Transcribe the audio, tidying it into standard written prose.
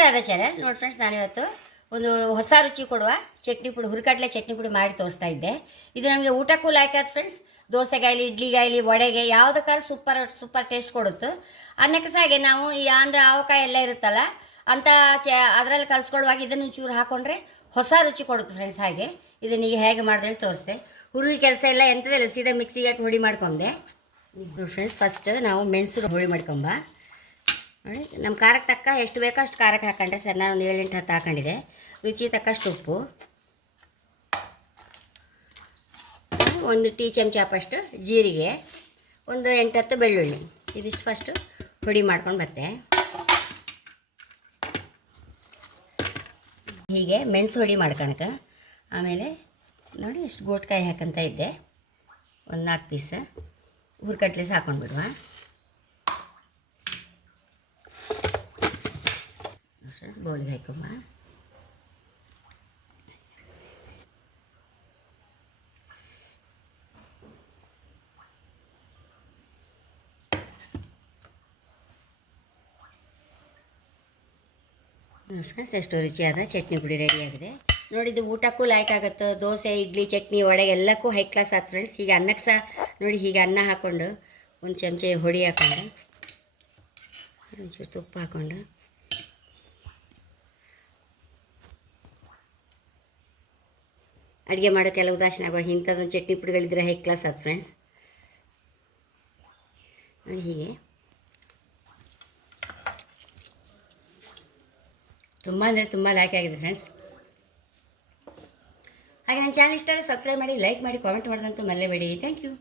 Radha channel ನೋಡಿ friends, ನಾನಿವತ್ತು ಒಂದು ಹೊಸ ರುಚಿ ಕೊಡುವ ಚಟ್ನಿ ಪುಡಿ, ಹುರ್ಕಡ್ಲೆ ಚಟ್ನಿ ಪುಡಿ ಮಾಡಿ ತೋರಿಸ್ತಾ ಇದ್ದೆ. ಇದು ನಮಗೆ ಊಟಕ್ಕೂ ಲಾಯ್ಕಾದ ಫ್ರೆಂಡ್ಸ್. ದೋಸೆಗಾಯ್ಲಿ, ಇಡ್ಲಿಗಾಯ್ಲಿ, ವಡೆಗೆ ಯಾವುದಕ್ಕಾದ್ರೂ ಸೂಪರ್ ಟೇಸ್ಟ್ ಕೊಡುತ್ತೆ. ಅನ್ನಕ್ಕೆ ಸಾಗೆ ನಾವು ಈ ಆಂಧ್ರ ಆವಕಾಯಿ ಎಲ್ಲ ಇರುತ್ತಲ್ಲ ಅಂತ ಅದರಲ್ಲಿ ಕಲಿಸ್ಕೊಳ್ಳುವಾಗ ಇದನ್ನು ಚೂರು ಹಾಕ್ಕೊಂಡ್ರೆ ಹೊಸ ರುಚಿ ಕೊಡುತ್ತೆ ಫ್ರೆಂಡ್ಸ್. ಹಾಗೆ ಇದನ್ನೀಗ ಹೇಗೆ ಮಾಡಿದ್ರೆ ತೋರಿಸ್ದೆ. ಹುರುವಿ ಕೆಲಸ ಎಲ್ಲ ಎಂಥದಿಲ್ಲ, ಸೀದಾ ಮಿಕ್ಸಿಗೆ ಹಾಕಿ ಹುಡಿ ಮಾಡ್ಕೊಂಡೆ. ನೋಡಿ ಫ್ರೆಂಡ್ಸ್, ಫಸ್ಟ್ ನಾವು ಮೆಣಸು ಹುಡಿ ಮಾಡ್ಕೊಂಬ. ನೋಡಿ, ನಮ್ಮ ಖಾರಕ್ಕೆ ತಕ್ಕ ಎಷ್ಟು ಬೇಕೋ ಅಷ್ಟು ಖಾರಕ್ಕೆ ಹಾಕೊಂಡೆ ಸರ್. ನಾನು ಒಂದು 7-8 ಹತ್ತು ಹಾಕೊಂಡಿದ್ದೆ. ರುಚಿ ತಕ್ಕಷ್ಟು ಉಪ್ಪು, 1 ಟೀ ಚಮಚಪಷ್ಟು ಜೀರಿಗೆ, ಒಂದು 8-10 ಬೆಳ್ಳುಳ್ಳಿ. ಇದಿಷ್ಟು ಫಸ್ಟು ಹುಡಿ ಮಾಡ್ಕೊಂಡು ಬತ್ತೆ. ಹೀಗೆ ಮೆಣಸು ಹುಡಿ ಮಾಡ್ಕೊಳಕ. ಆಮೇಲೆ ನೋಡಿ ಎಷ್ಟು ಗೋಟ್ಕಾಯಿ ಹಾಕಂತ ಇದ್ದೆ, ಒಂದು 4 ಪೀಸ್ ಹುರ್ಕಟ್ಲಿಸ್ ಹಾಕೊಂಡು ಬಿಡುವ. ಬೌಲಿಗೆ ಹಾಕೊಂಬ. ಫ್ರೆಂಡ್ಸ್, ಎಷ್ಟು ರುಚಿಯಾದ ಚಟ್ನಿ ಪುಡಿ ರೆಡಿಯಾಗಿದೆ ನೋಡಿ. ಇದು ಊಟಕ್ಕೂ ಲಾಯ್ಕ್ ಆಗುತ್ತೆ. ದೋಸೆ, ಇಡ್ಲಿ, ಚಟ್ನಿ, ವಡೆ ಎಲ್ಲಕ್ಕೂ ಹೈ ಕ್ಲಾಸ್ ಆಯ್ತು ಫ್ರೆಂಡ್ಸ್. ಹೀಗೆ ಅನ್ನಕ್ಕೆ ಸಹ ನೋಡಿ, ಹೀಗೆ ಅನ್ನ ಹಾಕ್ಕೊಂಡು ಒಂದು ಚಮಚ ಹುಡಿ ಹಾಕ್ಕೊಂಡು ಒಂಚೂರು ತುಪ್ಪ ಹಾಕ್ಕೊಂಡು ಅಡುಗೆ ಮಾಡೋಕ್ಕೆಲ್ಲ ಉದಾಸೀನ ಆಗುವ ಇಂಥದ್ದೊಂದು ಚಟ್ನಿ ಪುಡಿಗಳಿದ್ರೆ ಹೈ ಕ್ಲಾಸ್ ಆಯ್ತು ಫ್ರೆಂಡ್ಸ್. ನೋಡಿ, ಹೀಗೆ ತುಂಬ ಅಂದರೆ ತುಂಬ ಲೈಕ್ ಆಗಿದೆ ಫ್ರೆಂಡ್ಸ್. ಹಾಗೆ ನನ್ನ ಚಾನಲ್ ಇಷ್ಟ ಆದರೆ ಸಬ್ಸ್ಕ್ರೈಬ್ ಮಾಡಿ, ಲೈಕ್ ಮಾಡಿ, ಕಾಮೆಂಟ್ ಮಾಡೋದಂತೂ ಮರೆಯಬೇಡಿ. Thank you.